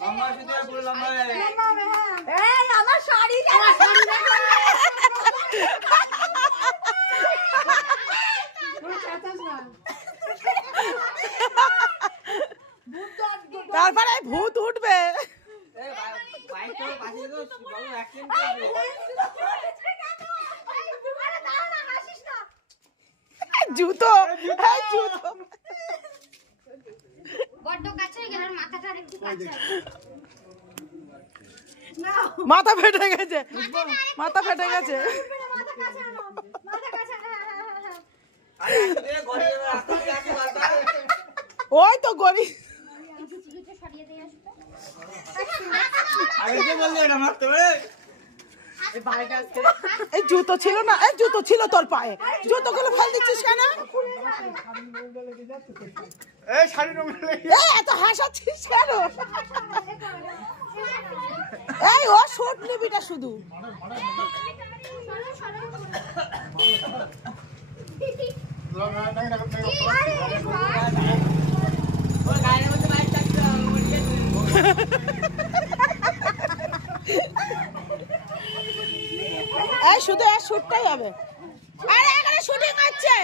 লম্বা শুধু পুরো লম্বা এই আমার শাড়ি তারপরে ভূত উঠবে। জুতো জুতো মাথা ফেটে গেছে, মাথা ফেটে গেছে। ওই তো গড়ি এই জুতো ছিল না, এই জুতো ছিল তোর পায়ে, জুতো গুলো ফেল দিচ্ছিস কেন? এত হাসাচ্ছিস কেন? এই ও শর্ট নিবিটা শুধু এই শুধু শুটটাই হবে। আরে এখানে শুটিং হচ্ছে।